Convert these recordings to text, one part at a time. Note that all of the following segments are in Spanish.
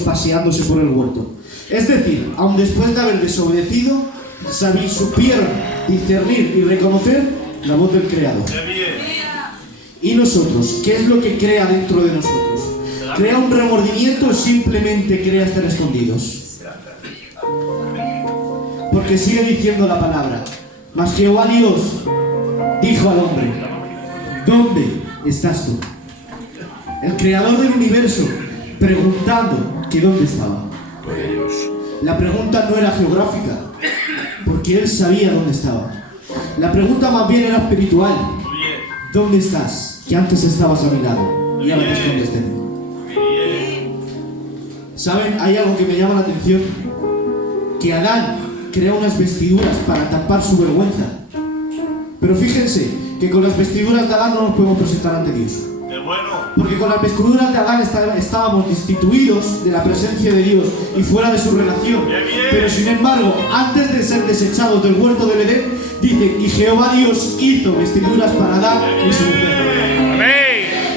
paseándose por el huerto. Es decir, aun después de haber desobedecido, supieron discernir y reconocer la voz del Creador. ¿Y nosotros? ¿Qué es lo que crea dentro de nosotros? ¿Crea un remordimiento o simplemente crea estar escondidos? Porque sigue diciendo la palabra: mas Jehová Dios dijo al hombre: ¿dónde estás tú? El creador del universo preguntando que dónde estaba. La pregunta no era geográfica, porque él sabía dónde estaba. La pregunta más bien era espiritual: ¿dónde estás? Que antes estabas a mi lado y ahora te escondes de mí. ¿Saben? Hay algo que me llama la atención: que Adán crea unas vestiduras para tapar su vergüenza. Pero fíjense que con las vestiduras de Adán no nos podemos presentar ante Dios. Porque con las vestiduras de Adán estábamos destituidos de la presencia de Dios y fuera de su relación. Pero sin embargo, antes de ser desechados del huerto del Edén, dice: y Jehová Dios hizo vestiduras para Adán y su mujer.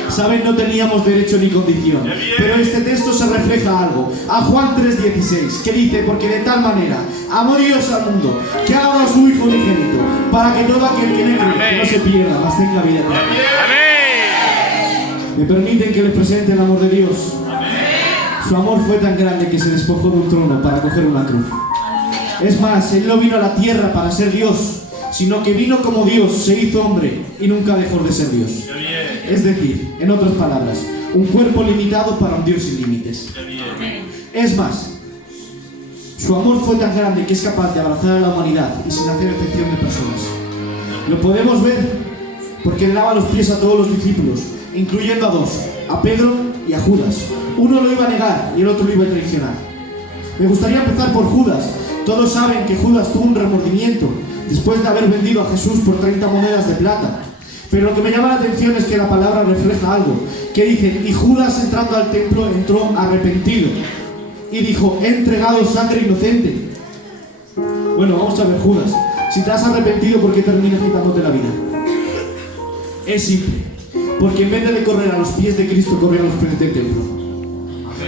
¿Saben? No teníamos derecho ni condición. Pero este texto se refleja algo. A Juan 3:16, que dice: porque de tal manera amó Dios al mundo, que ha dado a su Hijo unigénito, para que todo aquel que le cree que no se pierda, mas tenga vida eterna. ¿Me permiten que les presente el amor de Dios? Su amor fue tan grande que se despojó de un trono para coger una cruz. Es más, Él no vino a la tierra para ser Dios, sino que vino como Dios, se hizo hombre y nunca dejó de ser Dios. Es decir, en otras palabras, un cuerpo limitado para un Dios sin límites. Es más, su amor fue tan grande que es capaz de abrazar a la humanidad y sin hacer excepción de personas. Lo podemos ver porque le lava los pies a todos los discípulos, incluyendo a dos, a Pedro y a Judas. Uno lo iba a negar y el otro lo iba a traicionar. Me gustaría empezar por Judas. Todos saben que Judas tuvo un remordimiento después de haber vendido a Jesús por 30 monedas de plata. Pero lo que me llama la atención es que la palabra refleja algo, que dice: y Judas, entrando al templo, entró arrepentido y dijo: he entregado sangre inocente. Bueno, vamos a ver, Judas, si te has arrepentido, ¿por qué terminas quitándote la vida? Es simple: porque en vez de correr a los pies de Cristo, corrió a los pies del templo.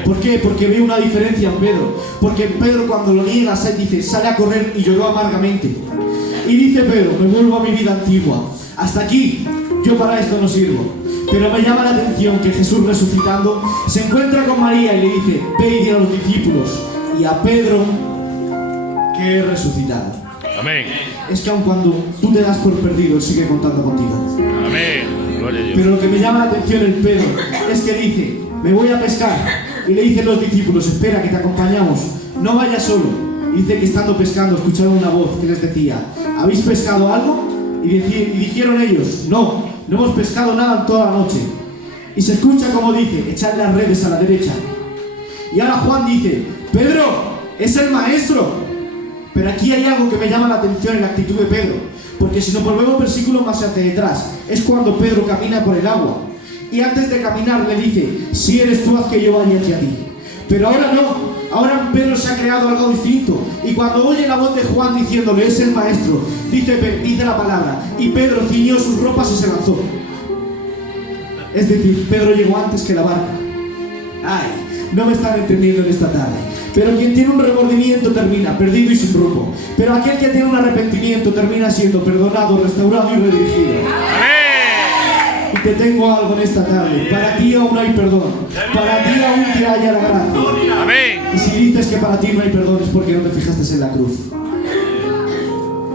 ¿Por qué? Porque veo una diferencia en Pedro. Porque Pedro, cuando lo niega, dice: sale a correr y lloró amargamente. Y dice Pedro: me vuelvo a mi vida antigua. Hasta aquí, yo para esto no sirvo. Pero me llama la atención que Jesús, resucitando, se encuentra con María y le dice: ve y di a los discípulos y a Pedro que he resucitado. Amén. Es que aun cuando tú te das por perdido, Él sigue contando contigo. Amén. Gloria a Dios. Pero lo que me llama la atención en Pedro es que dice: me voy a pescar. Y le dicen los discípulos: espera, que te acompañamos, no vayas solo. Y dice que estando pescando escucharon una voz que les decía: ¿habéis pescado algo? Y dijeron ellos: no hemos pescado nada en toda la noche. Y se escucha como dice: echad las redes a la derecha. Y ahora Juan dice: Pedro, es el maestro. Pero aquí hay algo que me llama la atención en la actitud de Pedro, porque si nos volvemos versículos más hacia detrás, es cuando Pedro camina por el agua. Y antes de caminar le dice: si eres tú, haz que yo vaya hacia ti. Pero ahora no. Ahora Pedro se ha creado algo distinto. Y cuando oye la voz de Juan diciéndole: es el maestro, dice la palabra: y Pedro ciñó sus ropas y se lanzó. Es decir, Pedro llegó antes que la barca. Ay, no me están entendiendo en esta tarde. Pero quien tiene un remordimiento termina perdido y sin rumbo. Pero aquel que tiene un arrepentimiento termina siendo perdonado, restaurado y redirigido. Y te tengo algo en esta tarde: para ti aún hay perdón, para ti aún te haya la gracia. Amén. Y si dices que para ti no hay perdón, es porque no te fijaste en la cruz.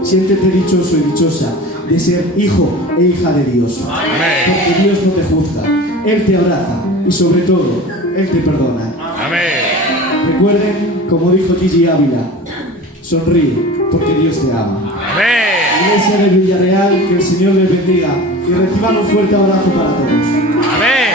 Siéntete dichoso y dichosa de ser hijo e hija de Dios. Amén. Porque Dios no te juzga, Él te abraza y sobre todo, Él te perdona. Amén. Recuerden, como dijo Gigi Ávila: sonríe porque Dios te ama. Amén. Iglesia de Villarreal, que el Señor les bendiga y reciban un fuerte abrazo para todos. Amén.